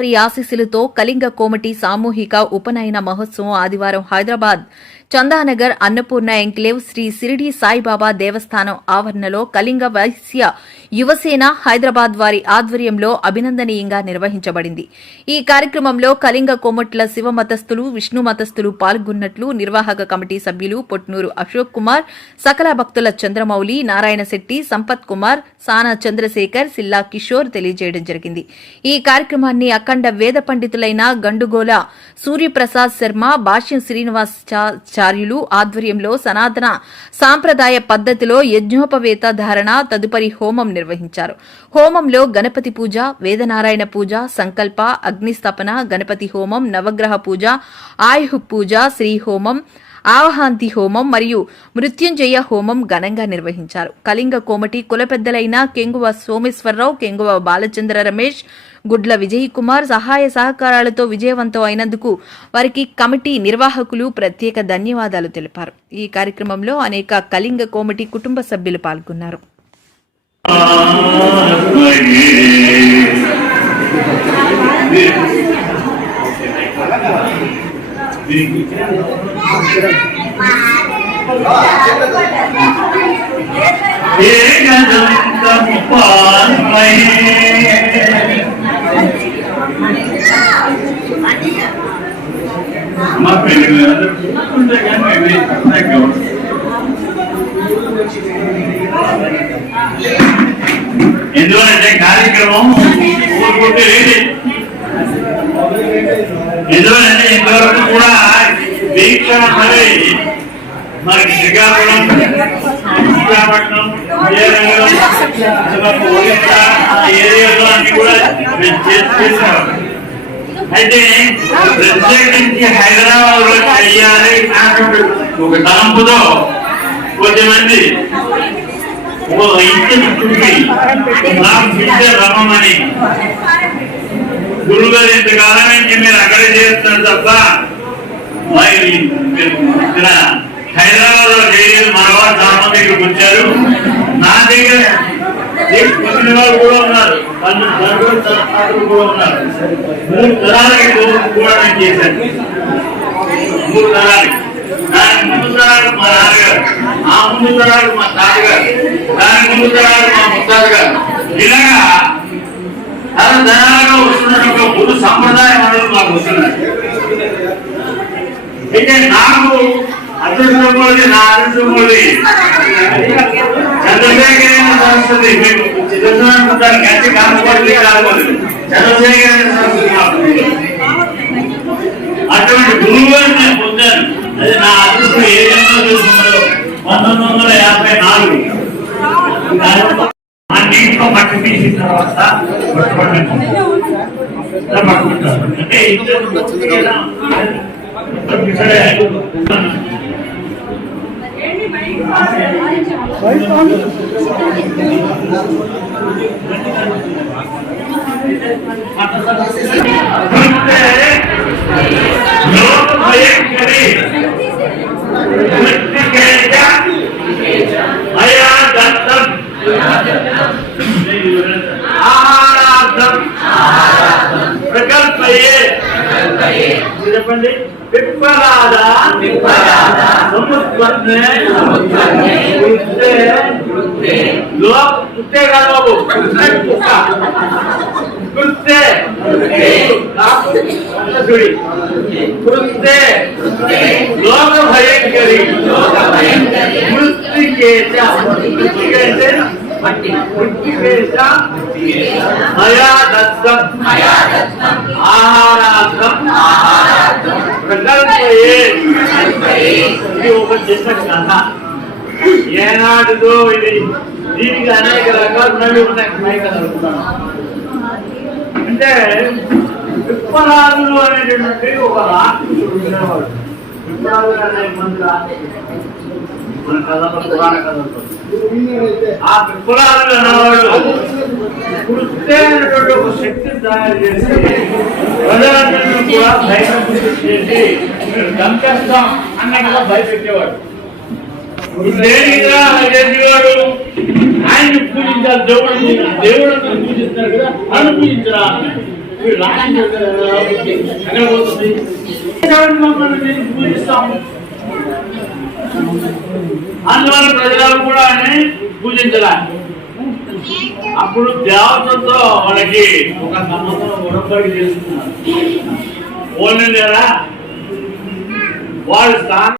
పరమేశ్వరి ఆశీస్సులతో కళింగ కోమటి సామూహిక ఉపనయన మహోత్సవం ఆదివారం హైదరాబాద్ చందానగర్ అన్నపూర్ణ ఎంక్లేవ్ శ్రీ సిరిడి సాయిబాబా దేవస్థానం ఆవరణలో కళింగ వైశ్య యువసేన హైదరాబాద్ వారి ఆధ్వర్యంలో అభినందనీయంగా నిర్వహించబడింది. ఈ కార్యక్రమంలో కళింగ కోమట్ల శివ మతస్థులు విష్ణు మతస్థులు పాల్గొన్నట్లు నిర్వాహక కమిటీ సభ్యులు పొట్నూరు అశోక్ కుమార్ సకల భక్తుల చంద్రమౌళి నారాయణ శెట్టి సంపత్ కుమార్ సానా చంద్రశేఖర్ సిల్లా కిషోర్ తెలియజేయడం జరిగింది. ఈ కార్యక్రమాన్ని అఖండ వేద పండితులైన గండుగోల సూర్యప్రసాద్ శర్మ భాష్యం శ్రీనివాస్ చా- ఆధ్వర్యంలో సనాతన సాంప్రదాయ పద్ధతిలో యజ్ఞోపవేత ధారణ తదుపరి హోమం నిర్వహించారు. హోమంలో గణపతి పూజ వేదనారాయణ పూజ సంకల్ప అగ్నిస్థాపన గణపతి హోమం నవగ్రహ పూజ ఆయుహ్ పూజ శ్రీ హోమం ఆవహాంతి హోమం మరియు మృత్యుంజయ హోమం ఘనంగా నిర్వహించారు. కళింగ కోమటి కుల పెద్దలైన కెంగువ సోమేశ్వరరావు కెంగువ బాలచంద్ర రమేష్ గుడ్ల విజయ్ కుమార్ సహాయ సహకారాలతో విజయవంతం అయినందుకు వారికి కమిటీ నిర్వాహకులు ప్రత్యేక ధన్యవాదాలు తెలిపారు. ఈ కార్యక్రమంలో అనేక కళింగ కోమటి కుటుంబ సభ్యులు పాల్గొన్నారు. మా పెళ్ళి ఉంటే కానీ మేము ఎందుకంటే కార్యక్రమం ఊరుకుంటే లేదు ఎందుకంటే ఇంతవరకు కూడా వీక్షణ పని మనకి శ్రీకాకుళం విశాఖపట్నం విజయనగరం ఒరిస్సా ఏరియాలో అన్ని కూడా మేము చేసి అయితే ప్రత్యేకించి హైదరాబాద్లో అన్నటువంటి ఒక తలంపుతో కొద్దిమంది ఓ చుట్టి బిడ్డ రమ్మని గురుగారు ఇంతకాలం నుంచి మీరు అక్కడే చేస్తున్నారు తప్ప ఇక్కడ హైదరాబాద్లో చేయలేదు మన చాలా మంది ఇక్కడికి వచ్చారు. నా దగ్గర వాళ్ళు కూడా ఉన్నారు. వాళ్ళు కూడా ఉన్నారు. మూడు తరాలకి కూడా నేను చేశాను. మూడు తరాలకి. దాని ముందు తరాలు మా నాన్నగారు ఆ ముందు తరాలు మా తాతగారు దాని ముందు తరాలు మా ముత్తాత గారు ఇలాగా తరతరాలుగా గురు సంప్రదాయం అనేది మాకు వస్తున్నది అయితే నాకు అదృష్టం కూడా సరస్వతి మీకు చంద్రశేఖర గట్టి కాకపోతే కాదు సరస్వతి అటువంటి గురువుని నేను పొందాను అది నా అదృష్టం ఏ జన్మలో చూసుకున్నారో పంతొమ్మిది వందల యాభై నాలుగు అన్నింటిలో మట్టి తీసిన తర్వాత పట్టుకుంటాను. అంటే ఇద్దరు ఇలా ఇక్కడే చెప్పండి పిప్పలాద సముత్పన్నే వృత్తే లోక వృత్తే కాదు బాబు కుక్క వృత్తే చూడి వృత్తే లోక భయంకరి మృత్తికేశ మృత్తికేశ మృత్తికేశ మయా దత్తం ఆహారార్థం ఇది ఒక చిన్న కథ ఏనాటిదో ఇది దీనికి అనేక రకాలు నవి ఉన్నాయి కదా అనుకున్నాను. అంటే విప్పరాజులు అనేటువంటి ఒక రాక్షసుడు ఉండేవాడు విప్పరాజులు అనే మంది రాక్షసుడు. మన కథలో పురాణ కథలో ఆ విప్పరాజులు అనేవాడు కృత్తే అనేటువంటి ఒక శక్తిని తయారు చేసి ప్రజలందరినీ కూడా ధైర్యం చేసి మీరు చంపేస్తాం అన్న భయపెట్టేవాడు. దేనిగా చేసేవాడు ఆయన్ని పూజించాలి దేవుడు దేవుడు పూజిస్తున్నారు కదా అని పూజించరా? మీరు రాజకీయ మమ్మల్ని మేము అందువల్ల ప్రజలు కూడా ఆయన్ని పూజించాలి అప్పుడు దేవతతో వాళ్ళకి ఒక సంబంధం ఉడపడి చేస్తున్నారు ఓన్లీ వాళ్ళు స్థానం